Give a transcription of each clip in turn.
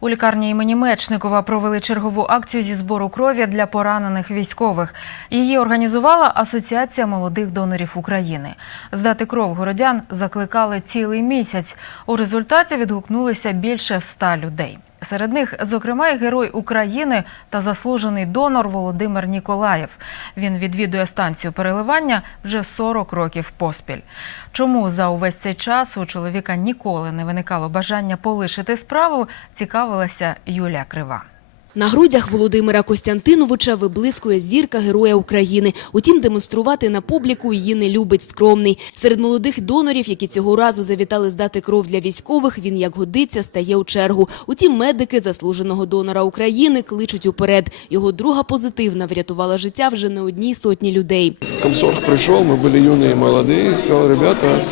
У лікарні імені Мечникова провели чергову акцію зі збору крові для поранених військових. Її організувала Асоціація молодих донорів України. Здати кров городян закликали цілий місяць. У результаті відгукнулися більше ста людей. Серед них, зокрема, і герой України та заслужений донор Володимир Ніколаєв. Він відвідує станцію переливання вже 40 років поспіль. Чому за увесь цей час у чоловіка ніколи не виникало бажання полишити справу, цікавилася Юлія Крива. На грудях Володимира Костянтиновича виблискує зірка Героя України. Утім, демонструвати на публіку її не любить скромний. Серед молодих донорів, які цього разу завітали здати кров для військових, він, як годиться, стає у чергу. Утім, медики заслуженого донора України кличуть уперед. Його друга позитивна врятувала життя вже не одній сотні людей. Комсорг пришел, мы были юные и молодые, и сказал, ребята,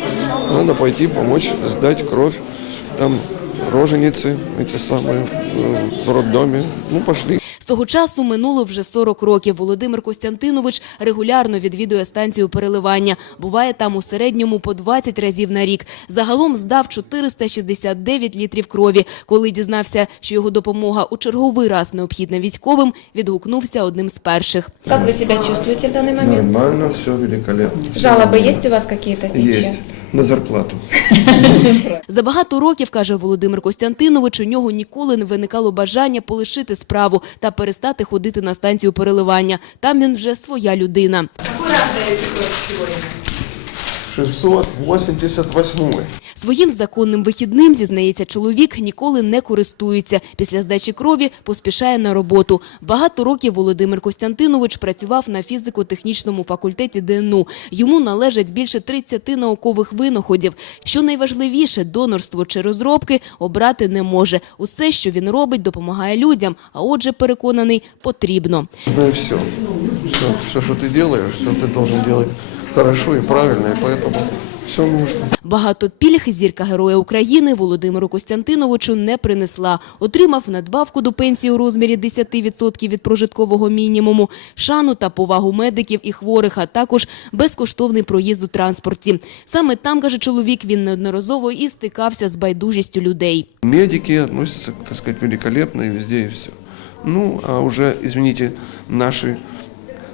надо пойти помочь сдать кровь. Там роженицы эти самые э, в роддоме. Ну, пошли. З того часу минуло вже 40 років. Володимир Костянтинович регулярно відвідує станцію переливання. Буває там у середньому по 20 разів на рік. Загалом здав 469 літрів крові. Коли дізнався, що його допомога у черговий раз необхідна військовим, відгукнувся одним з перших. Как вы себя чувствуете в данный момент? Нормально, все великолепно. Жалобы есть у вас какие-то сейчас? Есть. На зарплату. За багато років, каже Володимир Костянтинович, у нього ніколи не виникало бажання полишити справу та перестати ходити на станцію переливання. Там він вже своя людина. 688 Своїм законним вихідним, зізнається чоловік, ніколи не користується. Після здачі крові поспішає на роботу. Багато років Володимир Костянтинович працював на фізико-технічному факультеті ДНУ. Йому належать більше 30 наукових винаходів. Що найважливіше, донорство чи розробки обрати не може. Усе, що він робить, допомагає людям, а отже, переконаний, потрібно. Ну и все. Все, все, что ты делаешь, все ты должен делать хорошо и правильно, и поэтому все нужно. Багато пільг зірка Героя України Володимиру Костянтиновичу не принесла. Отримав надбавку до пенсії у розмірі 10% від прожиткового мінімуму, шану та повагу медиків і хворих, а також безкоштовний проїзд у транспорті. Саме там, каже чоловік, він неодноразово і стикався з байдужістю людей. Медики относятся, так сказать, великолепно и везде, и все. Ну, а уже, извините, наши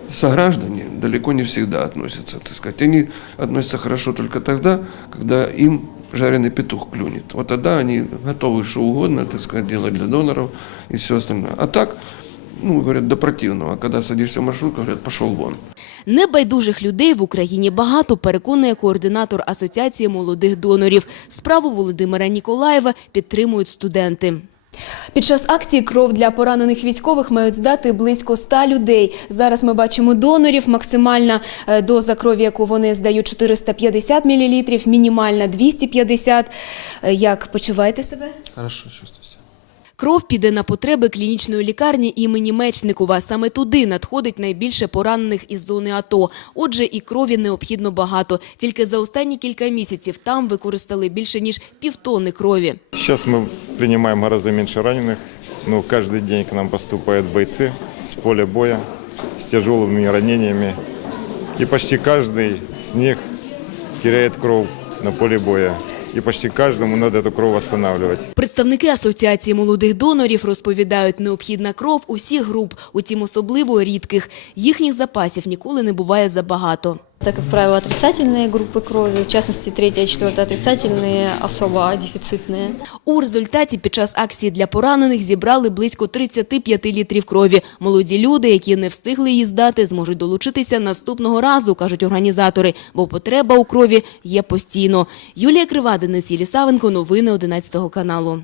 сограждане далеко не всегда относятся, так сказать. Они относятся хорошо только тогда, когда им жареный петух клюнет. Вот тогда они готовы что угодно, так сказать, делать для доноров и все остальное. А так, ну, говорят, до противного. Когда садишься в маршрутку, говорят, пошел вон. Небайдужих людей в Україні багато, переконує координатор Асоціації молодих донорів. Справу Володимира Ніколаєва підтримують студенти. Під час акції кров для поранених військових мають здати близько 100 людей. Зараз ми бачимо донорів. Максимальна е, доза крові, яку вони здають 450 мл, мінімальна 250. Е, Як почуваєте себе? Хорошо чувствую себя. Кров піде на потреби клінічної лікарні імені Мечникова. Саме туди надходить найбільше поранених із зони АТО. Отже, і крові необхідно багато. Тільки за останні кілька місяців там використали більше ніж півтонни крові. Сейчас мы принимаем гораздо меньше раненых, но каждый день к нам поступают бойцы с поля боя с тяжелыми ранениями. И почти каждый с них теряет кровь на поле боя. И почти каждому надо эту кровь восстанавливать. Представники Асоціації молодих донорів розповідають, необхідна кров усіх груп, утім особливо рідких. Їхніх запасів ніколи не буває забагато. Это, как правило, отрицательные группы крови, в частности, третья и четвертая отрицательные, особо дефицитные. У результаті під час акції для поранених зібрали близько 35 літрів крові. Молоді люди, які не встигли її здати, зможуть долучитися наступного разу, кажуть організатори, бо потреба у крові є постійно. Юлія Крива, Денис Єлісавенко, новини 11 каналу.